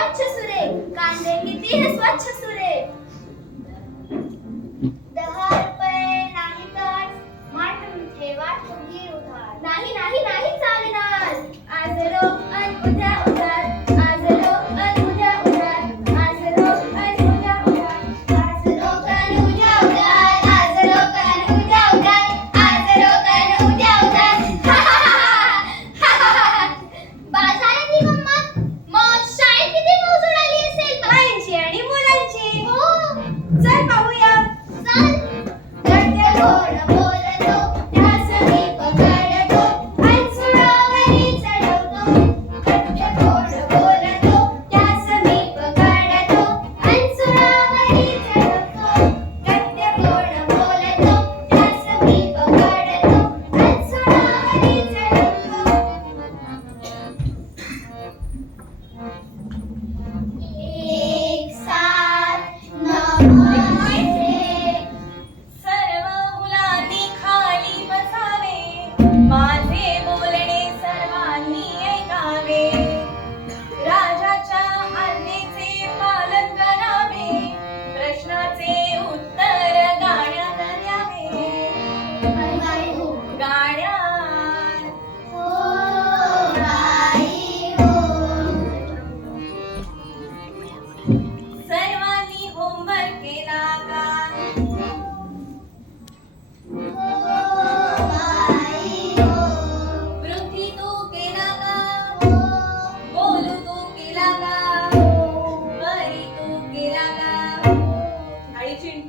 स्वच्छ सुरे कांदे किती हे स्वच्छ सुरे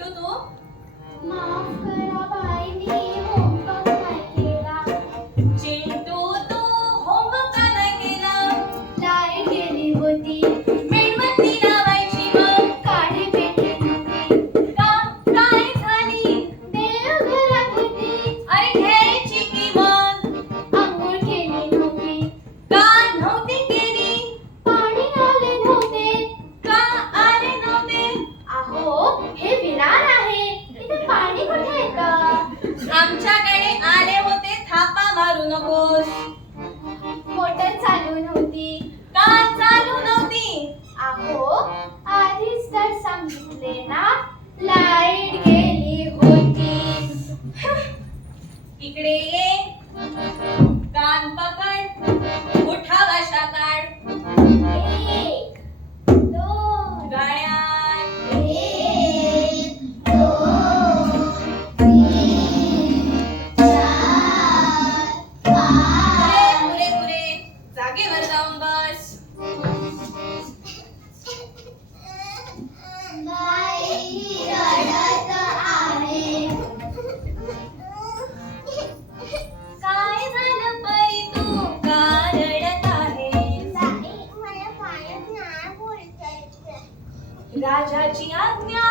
तो माफ कर 안녕.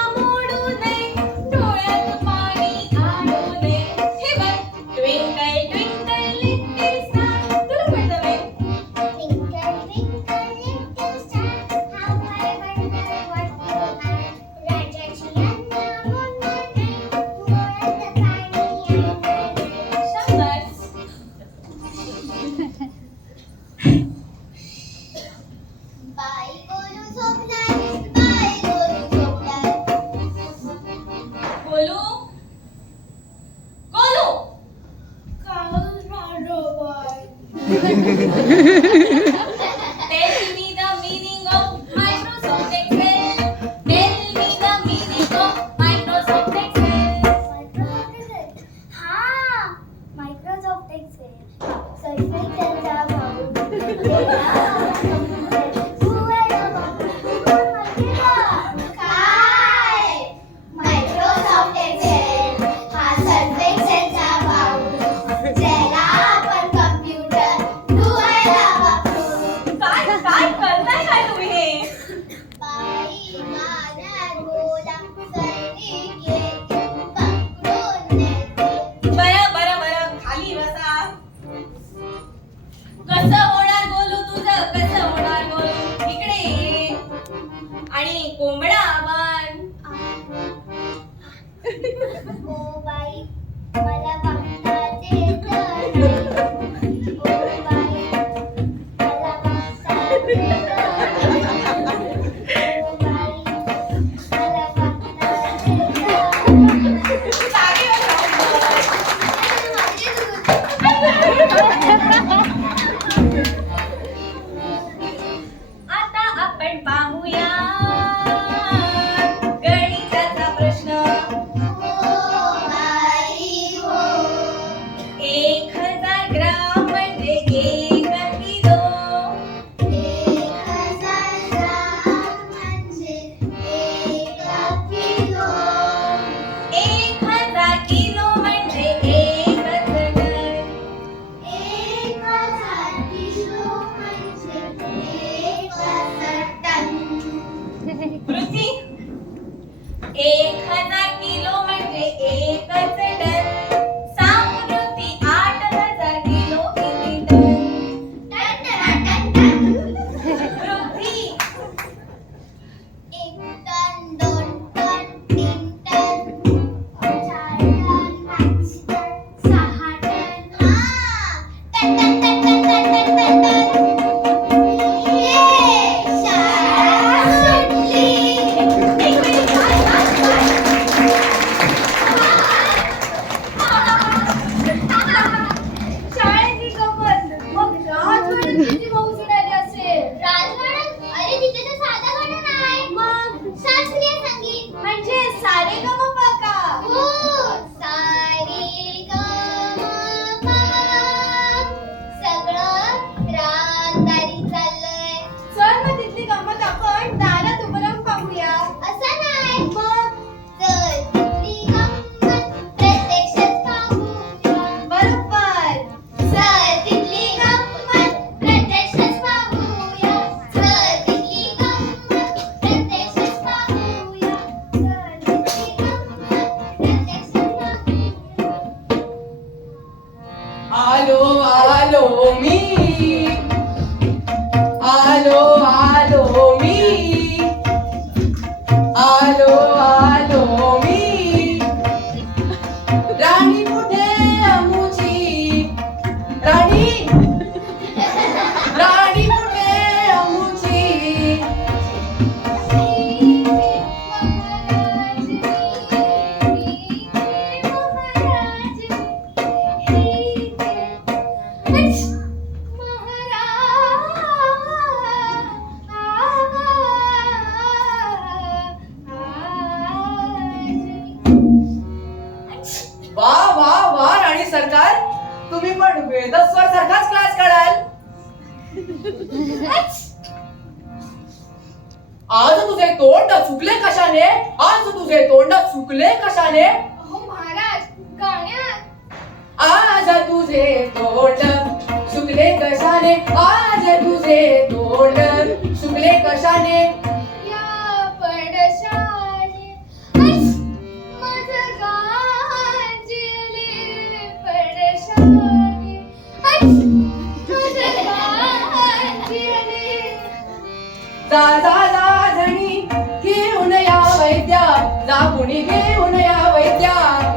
Bye. सुकले कशाने? आज तुझे तोंड सुकले कशाने? अहो महाराज गाण्यात आज तुझे तोंड सुकले कशाने? आज तुझे तोंड सुकले कशाने? लाभून घेऊन या वैद्या.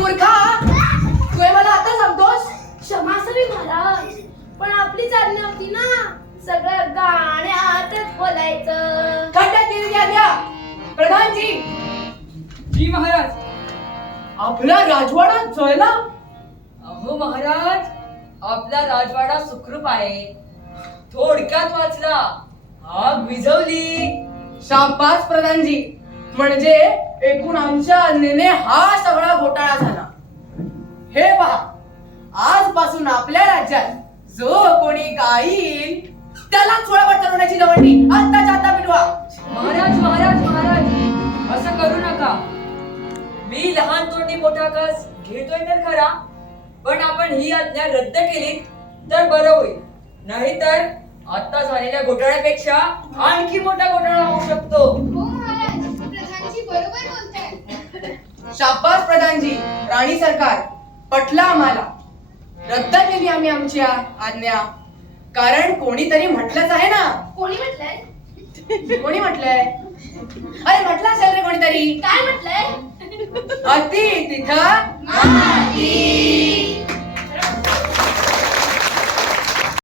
मूर्खा. तू मला आता सांगतोस? क्षमासवी महाराज. पण आपली आज्ञा होती ना सगळं गाण्यातच बोलायचं. काटा घ्या आज्ञा प्रधानजी. जी महाराज. आपला राजवाडा जळला? अहो महाराज आपला राजवाडा सुखरूप आहे. थोडक्यात वाचला. आग विझवली. शाबास प्रधानजी. म्हणजे एकूण आमच्या अन्नेने हा सगळा घोटाळा झाला. हे पहा आजपासून आपल्या राज्यात जो कोणी गाईल त्याला चोळावर तरुणाची दवंडी आत्ताच्या आता मिळवा महाराज महाराज महाराज असं करू नका. मी लहान तोंडी मोठा कस घेतोय तर खरा पण आपण ही आज्ञा रद्द केली तर बरं होईल. नाहीतर आता झालेल्या घोटाळ्यापेक्षा आणखी मोठा घोटाळा होऊ शकतो. शाबास प्रधानजी राणी सरकार पटला आम्हाला. रद्द केली आम्ही आमची आज्ञा. कारण कोणीतरी म्हटलंच आहे ना. कोणी म्हटलंय? कोणी म्हटलंय? अरे म्हटलं असेल रे कोणीतरी. काय म्हटलंय? अति तिथं